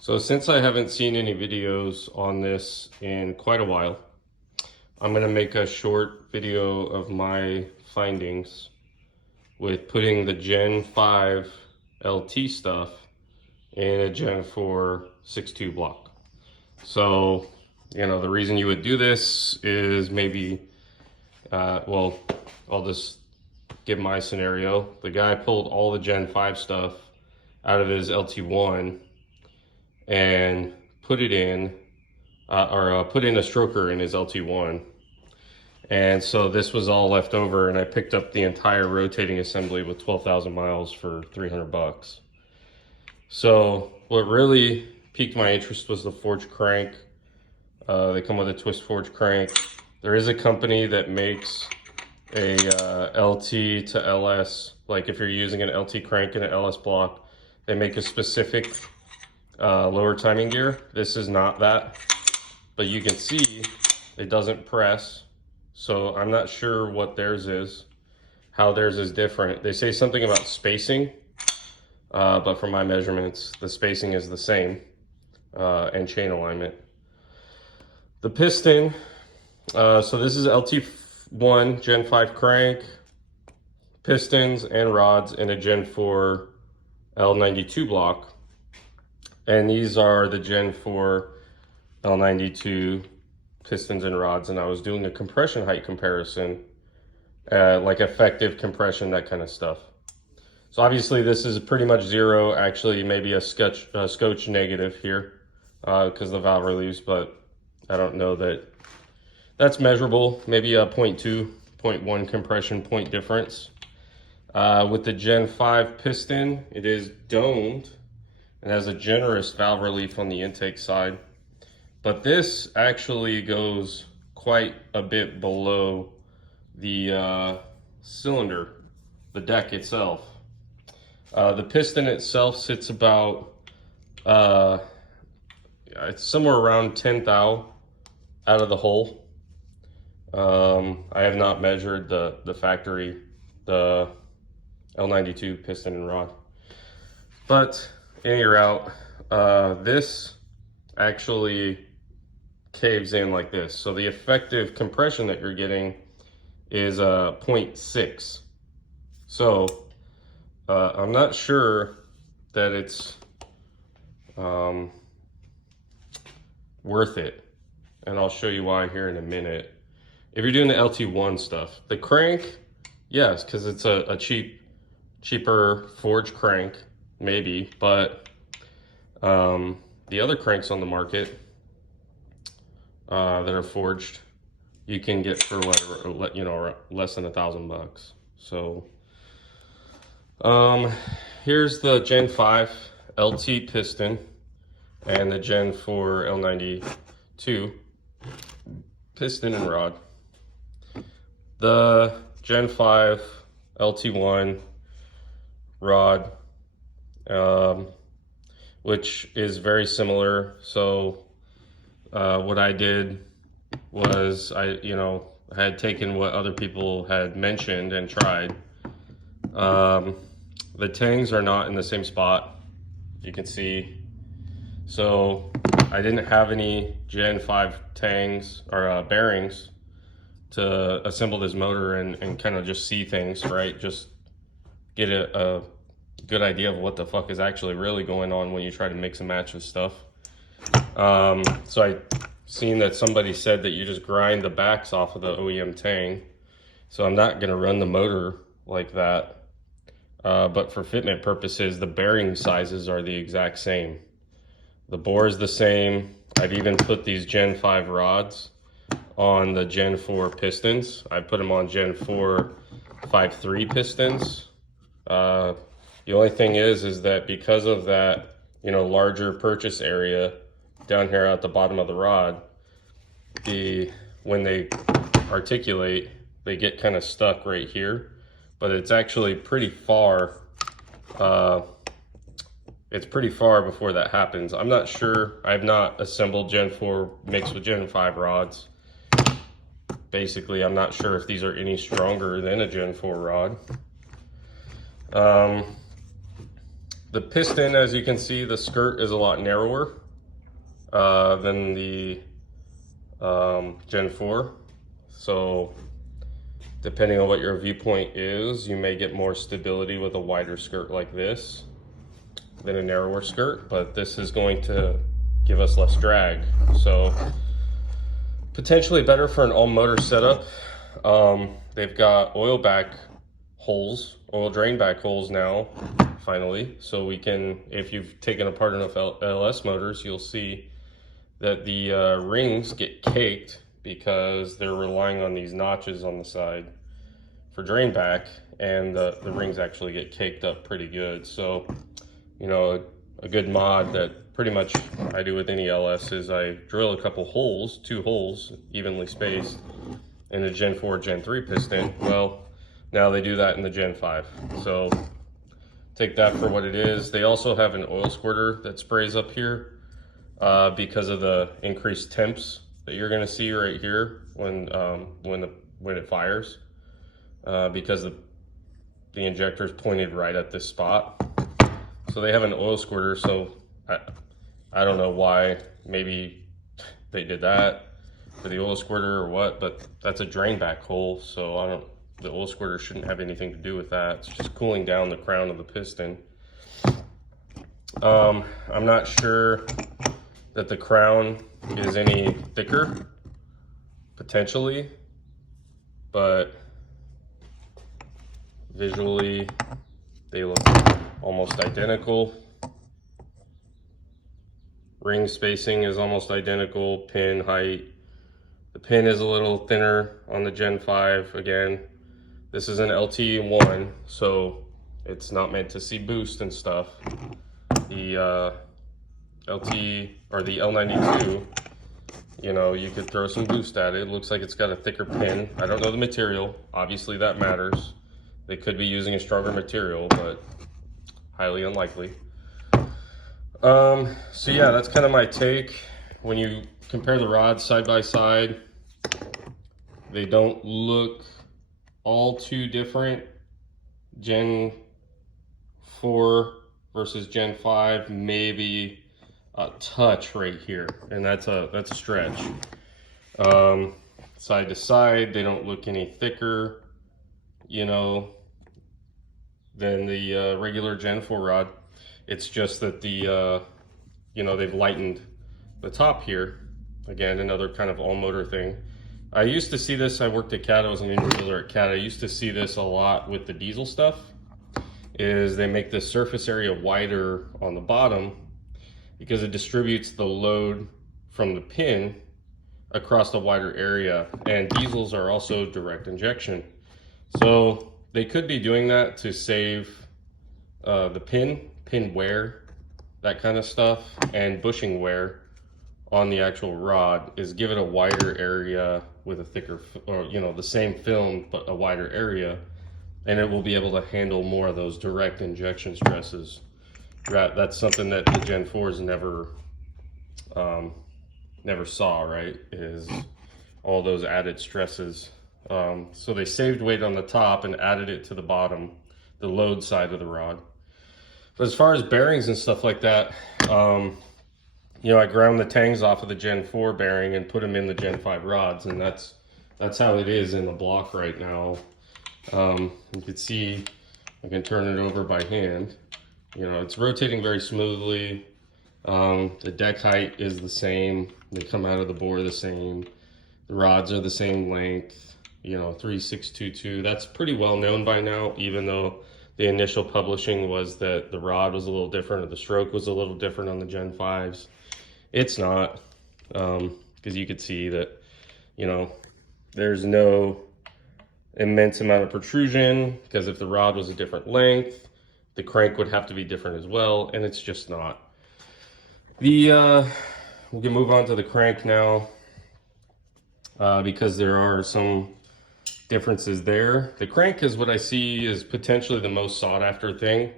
So since I haven't seen any videos on this in quite a while, I'm going to make a short video of my findings with putting the Gen 5 LT stuff in a Gen 4 6.2 block. So, the reason you would do this is maybe, well, I'll just give my scenario. The guy pulled all the Gen 5 stuff out of his lt1 and put it in, put in a stroker in his lt1. And so this was all left over, and I picked up the entire rotating assembly with 12,000 miles for 300 bucks. So what really piqued my interest was the forged crank. They come with a twist forged crank. There is a company that makes a LT to LS, like if you're using an LT crank in an LS block, they make a specific lower timing gear. This is not that, but you can see it doesn't press. So I'm not sure what theirs is, how theirs is different. They say something about spacing, but from my measurements, the spacing is the same, and chain alignment. The piston, so this is LT1 Gen 5 crank, pistons and rods in a Gen 4 L92 block. And these are the Gen 4 L92 pistons and rods, and I was doing a compression height comparison, like effective compression, that kind of stuff. So obviously this is pretty much zero, actually maybe a scotch negative here, because the valve relieves, but I don't know that that's measurable. Maybe a 0.2, 0.1 compression point difference. With the Gen 5 piston, it is domed and has a generous valve relief on the intake side. But this actually goes quite a bit below the cylinder, the deck itself. The piston itself sits about, it's somewhere around 10 thou out of the hole. I have not measured the factory, the L92 piston and rod. But any route, this actually caves in like this. So the effective compression that you're getting is 0.6. So I'm not sure that it's worth it. And I'll show you why here in a minute. If you're doing the LT1 stuff, the crank, yes, because it's a cheaper forged crank, maybe, but the other cranks on the market that are forged, you can get for less than $1,000 bucks. So here's the Gen 5 LT piston and the Gen 4 L92 piston and rod. The Gen 5 LT1 rod, which is very similar. So what I did was I had taken what other people had mentioned and tried. The tangs are not in the same spot, you can see. So I didn't have any Gen 5 tangs or bearings to assemble this motor and kind of just see things, right? Just get a good idea of what the fuck is actually really going on when you try to mix and match this stuff. So I seen that somebody said that you just grind the backs off of the OEM tang. So I'm not gonna run the motor like that. But for fitment purposes, the bearing sizes are the exact same. The bore is the same. I've even put these Gen 5 rods on the Gen 4 pistons. I put them on Gen 4 5.3 pistons. The only thing is that because of that, larger purchase area down here at the bottom of the rod, when they articulate, they get kind of stuck right here. But it's actually pretty far. It's pretty far before that happens. I'm not sure. I have not assembled Gen 4 mixed with Gen 5 rods. Basically, I'm not sure if these are any stronger than a Gen 4 rod. The The piston, as you can see, the skirt is a lot narrower than the Gen 4. So depending on what your viewpoint is, you may get more stability with a wider skirt like this than a narrower skirt, but this is going to give us less drag. So potentially better for an all motor setup. They've got oil drain back holes now, finally. So we can, if you've taken apart enough LS motors, you'll see that the rings get caked because they're relying on these notches on the side for drain back, and the rings actually get caked up pretty good. So, you know, a good mod that pretty much I do with any LS is I drill a couple holes, 2 holes, evenly spaced, in the Gen 4, Gen 3 piston. Well, now they do that in the Gen 5. So take that for what it is. They also have an oil squirter that sprays up here because of the increased temps that you're gonna see right here when it fires, because the injector is pointed right at this spot. So they have an oil squirter. So I don't know why, maybe they did that for the oil squirter or what, but that's a drain back hole. So the oil squirter shouldn't have anything to do with that. It's just cooling down the crown of the piston. I'm not sure that the crown is any thicker, potentially, but visually they look almost identical. Ring spacing is almost identical. Pin height, the pin is a little thinner on the Gen 5. Again, this is an lt1, so it's not meant to see boost and stuff. The LT or the L92, you know, you could throw some boost at it. It looks like it's got a thicker pin. I don't know the material. Obviously that matters. They could be using a stronger material, but highly unlikely. So yeah, that's kind of my take. When you compare the rods side by side, they don't look all too different. Gen 4 versus Gen 5, maybe a touch right here, and that's a stretch. Side to side, they don't look any thicker, you know, than the regular Gen 4 rod. It's just that the you know, they've lightened the top here. Again, another kind of all motor thing. I used to see this, I worked at CAT, I was an engine builder at CAT. I used to see this a lot with the diesel stuff, is they make the surface area wider on the bottom because it distributes the load from the pin across the wider area. And diesels are also direct injection. So they could be doing that to save the pin wear, that kind of stuff, and bushing wear on the actual rod, is give it a wider area with a thicker, or you know, the same film but a wider area, and it will be able to handle more of those direct injection stresses. That's something that the Gen 4s never saw, right? Is all those added stresses. So they saved weight on the top and added it to the bottom, the load side of the rod. But as far as bearings and stuff like that, you know, I ground the tangs off of the Gen 4 bearing and put them in the Gen 5 rods, and that's how it is in the block right now. You can see, I can turn it over by hand. You know, it's rotating very smoothly. The deck height is the same. They come out of the bore the same. The rods are the same length, you know, 3622. That's pretty well known by now, even though the initial publishing was that the rod was a little different, or the stroke was a little different on the Gen 5s. It's not, because you could see that, you know, there's no immense amount of protrusion, because if the rod was a different length, the crank would have to be different as well, and it's just not. We can move on to the crank now, because there are some differences there. The crank is what I see is potentially the most sought after thing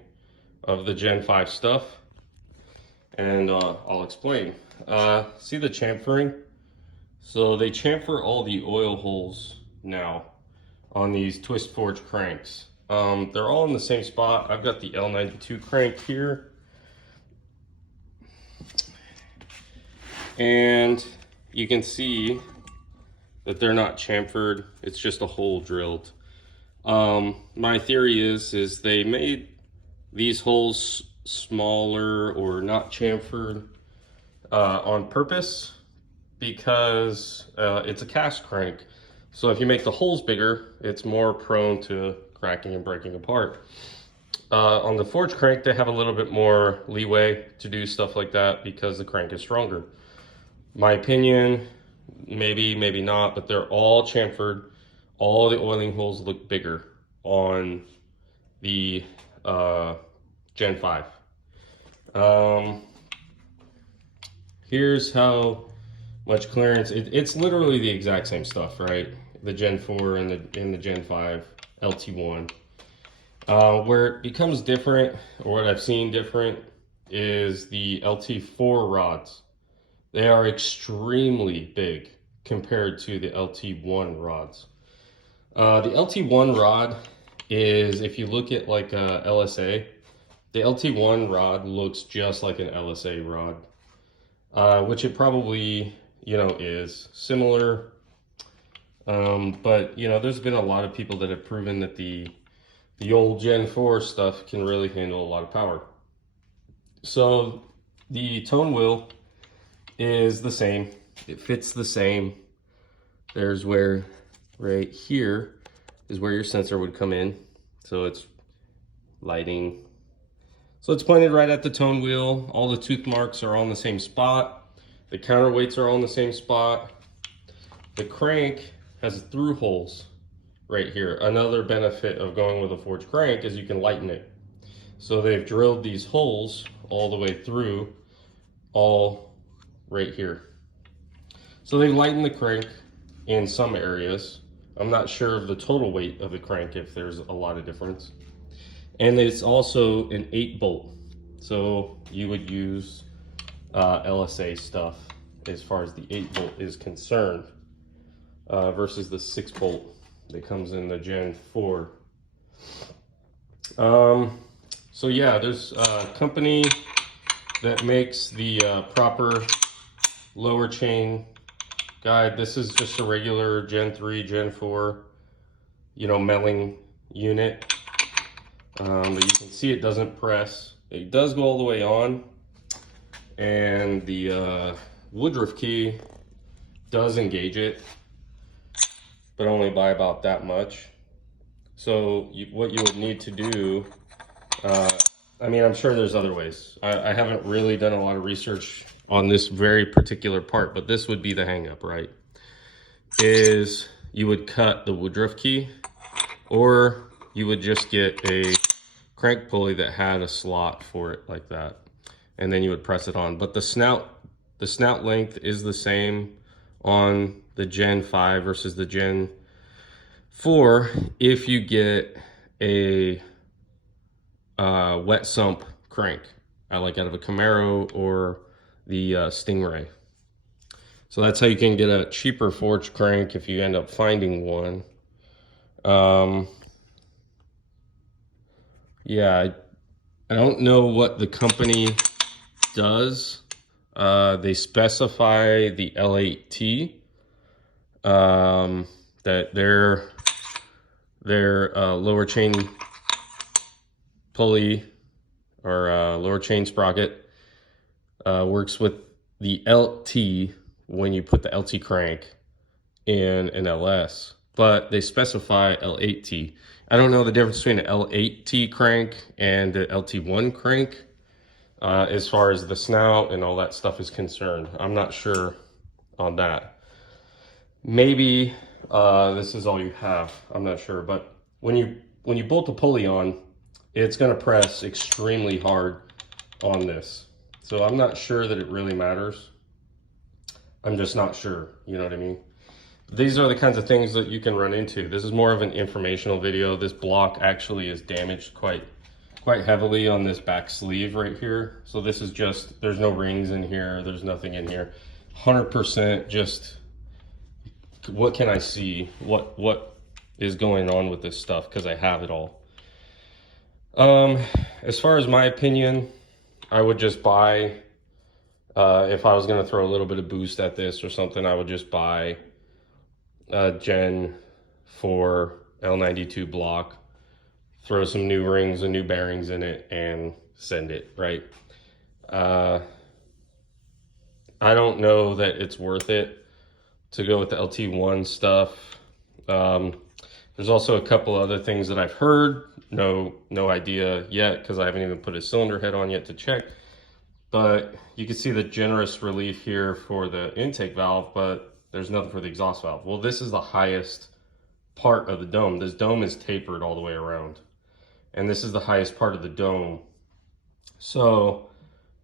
of the Gen 5 stuff, and I'll explain. See the chamfering? So they chamfer all the oil holes now on these twist forge cranks. They're all in the same spot. I've got the L92 crank here. And you can see that they're not chamfered, it's just a hole drilled. My theory is they made these holes smaller or not chamfered on purpose, because it's a cast crank. So if you make the holes bigger, it's more prone to cracking and breaking apart. On the forged crank, they have a little bit more leeway to do stuff like that because the crank is stronger. My opinion, maybe, maybe not, but they're all chamfered. All the oiling holes look bigger on the Gen 5. Here's how much clearance. It's literally the exact same stuff, right? The Gen 4 and the Gen 5 lt1. Where it becomes different, or what I've seen different, is the lt4 rods. They are extremely big compared to the lt1 rods. The lt1 rod is, if you look at like a LSA, the lt1 rod looks just like an LSA rod, which it probably, you know, is similar. But you know, there's been a lot of people that have proven that the old Gen 4 stuff can really handle a lot of power. So the tone wheel is the same. It fits the same. There's where, right here is where your sensor would come in. So it's lighting. So it's pointed right at the tone wheel. All the tooth marks are on the same spot. The counterweights are on the same spot. The crank has through holes right here. Another benefit of going with a forged crank is you can lighten it. So they've drilled these holes all the way through, all right here. So they lighten the crank in some areas. I'm not sure of the total weight of the crank, if there's a lot of difference. And it's also an 8-bolt. So you would use LSA stuff as far as the 8-bolt is concerned, versus the 6-bolt that comes in the Gen 4. So yeah, there's a company that makes the proper lower chain guide. This is just a regular Gen 3, Gen 4, you know, milling unit. But you can see it doesn't press. It does go all the way on. And the woodruff key does engage it, but only by about that much. So what you would need to do, I mean, I'm sure there's other ways. I haven't really done a lot of research on this very particular part, but this would be the hang up, right? Is you would cut the woodruff key, or you would just get a crank pulley that had a slot for it like that, and then you would press it on. But the snout length is the same on the Gen 5 versus the Gen 4 if you get a wet sump crank, like out of a Camaro or the Stingray. So that's how you can get a cheaper forged crank if you end up finding one. Yeah, I don't know what the company does. They specify the L8T, that their lower chain pulley or lower chain sprocket works with the LT when you put the LT crank in an LS, but they specify L8T. I don't know the difference between an L8T crank and an LT1 crank as far as the snout and all that stuff is concerned. I'm not sure on that. Maybe this is all you have. I'm not sure, but when you bolt the pulley on, it's going to press extremely hard on this. So I'm not sure that it really matters. I'm just not sure, you know what I mean? These are the kinds of things that you can run into. This is more of an informational video. This block actually is damaged quite heavily on this back sleeve right here. So this is just, there's no rings in here, there's nothing in here. 100% just, what can I see? What is going on with this stuff? Because I have it all. As far as my opinion, I would just buy If I was going to throw a little bit of boost at this or something, I would just buy a Gen 4 L92 block, throw some new rings and new bearings in it, and send it, right? I don't know that it's worth it to go with the lt1 stuff. There's also a couple other things that I've heard. No idea yet, because I haven't even put a cylinder head on yet to check. But you can see the generous relief here for the intake valve, but there's nothing for the exhaust valve. Well, this is the highest part of the dome. This dome is tapered all the way around, and this is the highest part of the dome. So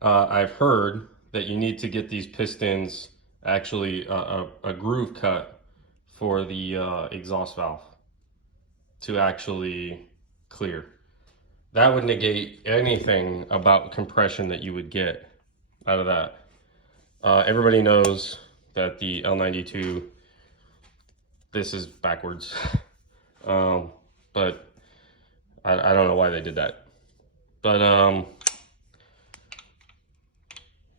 I've heard that you need to get these pistons actually a groove cut for the exhaust valve to actually clear. That would negate anything about compression that you would get out of that. Everybody knows that the L92, this is backwards. But I don't know why they did that. But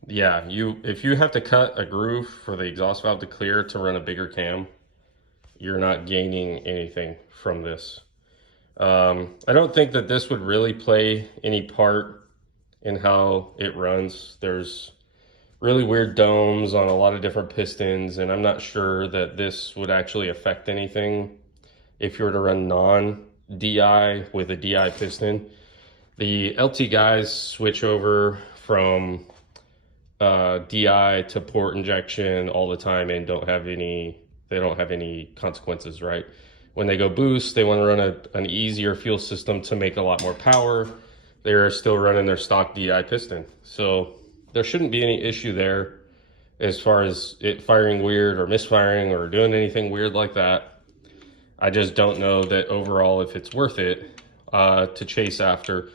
yeah, if you have to cut a groove for the exhaust valve to clear to run a bigger cam, you're not gaining anything from this. I don't think that this would really play any part in how it runs. There's really weird domes on a lot of different pistons, and I'm not sure that this would actually affect anything if you were to run non-DI with a DI piston. The LT guys switch over from DI to port injection all the time and don't have any consequences, right? When they go boost, they want to run an easier fuel system to make a lot more power. They're still running their stock DI piston. So there shouldn't be any issue there as far as it firing weird or misfiring or doing anything weird like that. I just don't know that overall if it's worth it to chase after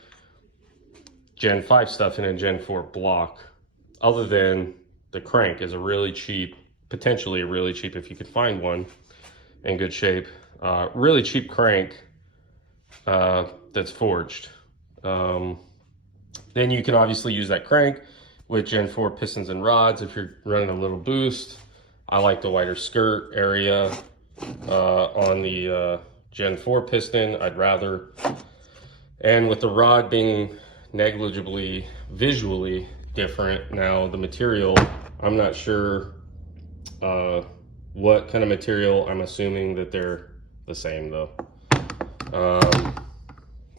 Gen 5 stuff in a Gen 4 block, other than the crank is a really cheap, potentially a really cheap, if you could find one in good shape, really cheap crank that's forged. Then you can obviously use that crank with Gen 4 pistons and rods if you're running a little boost. I like the wider skirt area on the Gen 4 piston. I'd rather, and with the rod being negligibly visually different now, the material, I'm not sure what kind of material. I'm assuming that they're the same though.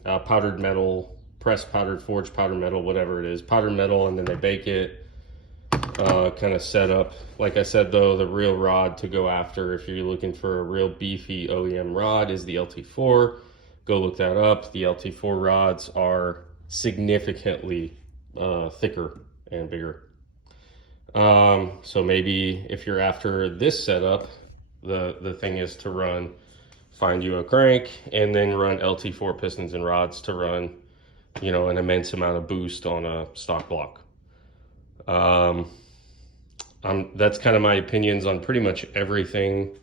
Powdered metal, pressed powdered, forged powdered metal, whatever it is, powdered metal, and then they bake it, kind of set up. Like I said though, the real rod to go after if you're looking for a real beefy OEM rod is the LT4. Go look that up. The LT4 rods are significantly thicker and bigger. So maybe if you're after this setup, the thing is to find you a crank and then run LT4 pistons and rods to run, you know, an immense amount of boost on a stock block. That's kind of my opinions on pretty much everything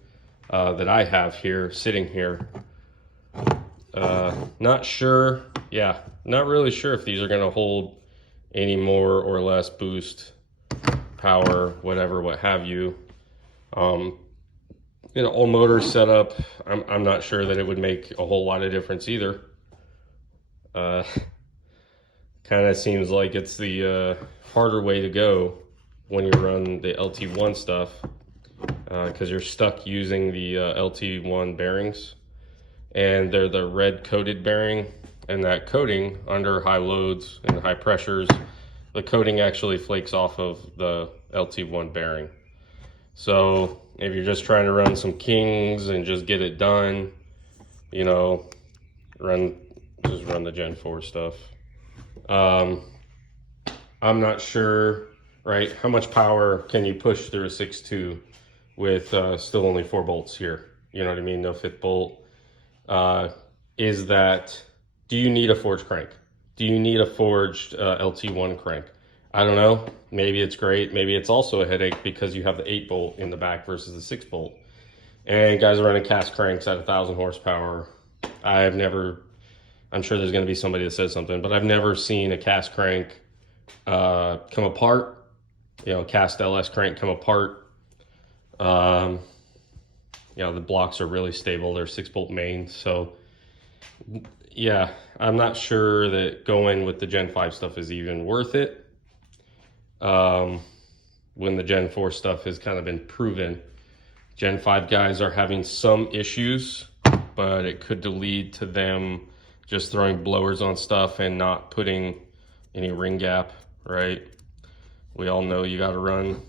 that I have here, sitting here. Not sure, yeah, not really sure if these are gonna hold any more or less boost, power, whatever, what have you. You know, all motor setup, I'm not sure that it would make a whole lot of difference either. Kind of seems like it's the harder way to go when you run the LT1 stuff, because you're stuck using the LT1 bearings, and they're the red coated bearing, and that coating under high loads and high pressures, the coating actually flakes off of the LT1 bearing. So if you're just trying to run some kings and just get it done, you know, just run the Gen 4 stuff. I'm not sure, right, how much power can you push through a 6.2 with still only 4 bolts here? You know what I mean? No 5th bolt. Do you need a forged crank? Do you need a forged LT1 crank? I don't know. Maybe it's great. Maybe it's also a headache because you have the 8 bolt in the back versus the 6 bolt. And guys are running cast cranks at 1,000 horsepower. I'm sure there's going to be somebody that says something, but I've never seen a cast crank come apart you know, cast LS crank come apart. You know, the blocks are really stable. They're 6-bolt mains. So yeah, I'm not sure that going with the Gen 5 stuff is even worth it. When the Gen 4 stuff has kind of been proven. Gen 5 guys are having some issues, but it could lead to them just throwing blowers on stuff and not putting any ring gap, right? We all know you gotta run,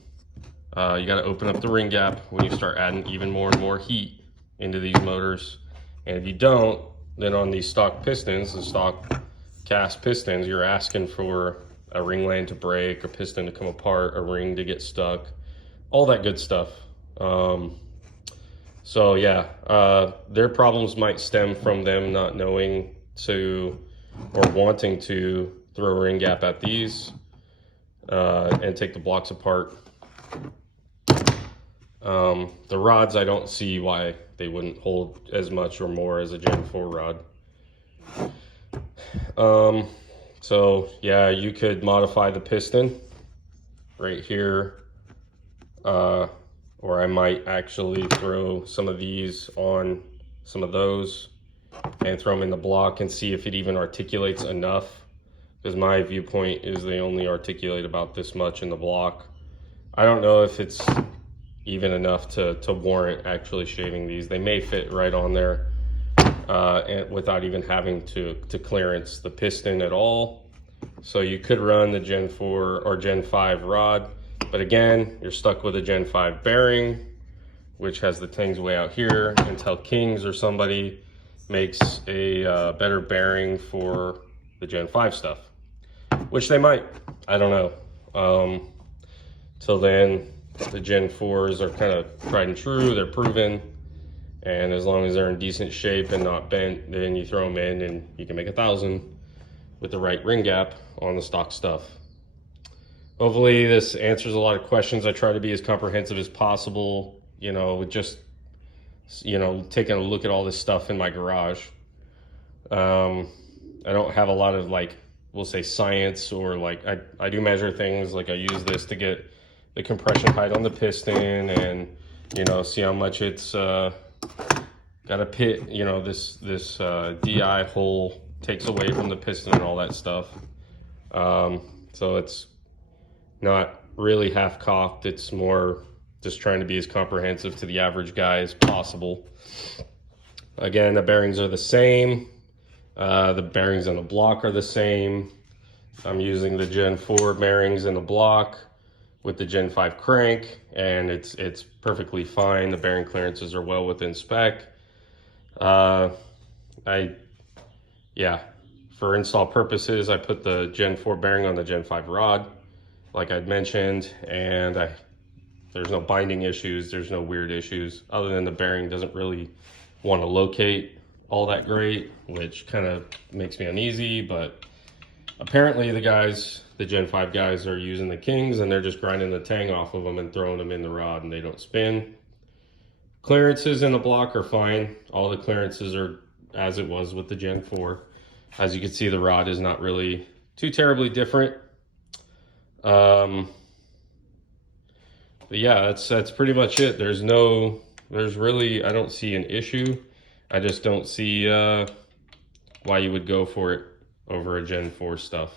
you gotta open up the ring gap when you start adding even more and more heat into these motors. And if you don't, then on these stock pistons, the stock cast pistons, you're asking for a ring land to break, a piston to come apart, a ring to get stuck, all that good stuff. So yeah, their problems might stem from them not knowing to or wanting to throw a ring gap at these and take the blocks apart. The rods, I don't see why they wouldn't hold as much or more as a Gen 4 rod. So yeah, you could modify the piston right here, or I might actually throw some of these on some of those and throw them in the block and see if it even articulates enough, because my viewpoint is they only articulate about this much in the block. I don't know if it's even enough to warrant actually shaving these. They may fit right on there and without even having to clearance the piston at all. So you could run the Gen 4 or Gen 5 rod, but again, you're stuck with a Gen 5 bearing, which has the tings way out here, until Kings or somebody makes a better bearing for the Gen 5 stuff, which they might, I don't know. Till then, the Gen 4s are kind of tried and true, they're proven, and as long as they're in decent shape and not bent, then you throw them in and you can make 1,000 with the right ring gap on the stock stuff. Hopefully this answers a lot of questions. I try to be as comprehensive as possible, you know, with just, you know, taking a look at all this stuff in my garage. I don't have a lot of, like, we'll say science, or like I do measure things. Like I use this to get the compression height on the piston and, you know, see how much it's got a pit, you know, this DI hole takes away from the piston and all that stuff. So it's not really half cocked. It's more just trying to be as comprehensive to the average guy as possible. Again, the bearings are the same. The bearings on the block are the same. I'm using the Gen 4 bearings in the block with the Gen 5 crank, and it's perfectly fine. The bearing clearances are well within spec. Yeah, for install purposes, I put the Gen 4 bearing on the Gen 5 rod, like I'd mentioned, and there's no binding issues, there's no weird issues, other than the bearing doesn't really want to locate all that great, which kind of makes me uneasy. But apparently the Gen 5 guys are using the Kings, and they're just grinding the tang off of them and throwing them in the rod, and they don't spin. Clearances in the block are fine. All the clearances are as it was with the Gen 4. As you can see, the rod is not really too terribly different. But yeah, that's pretty much it. There's really, I don't see an issue. I just don't see why you would go for it over a Gen 4 stuff.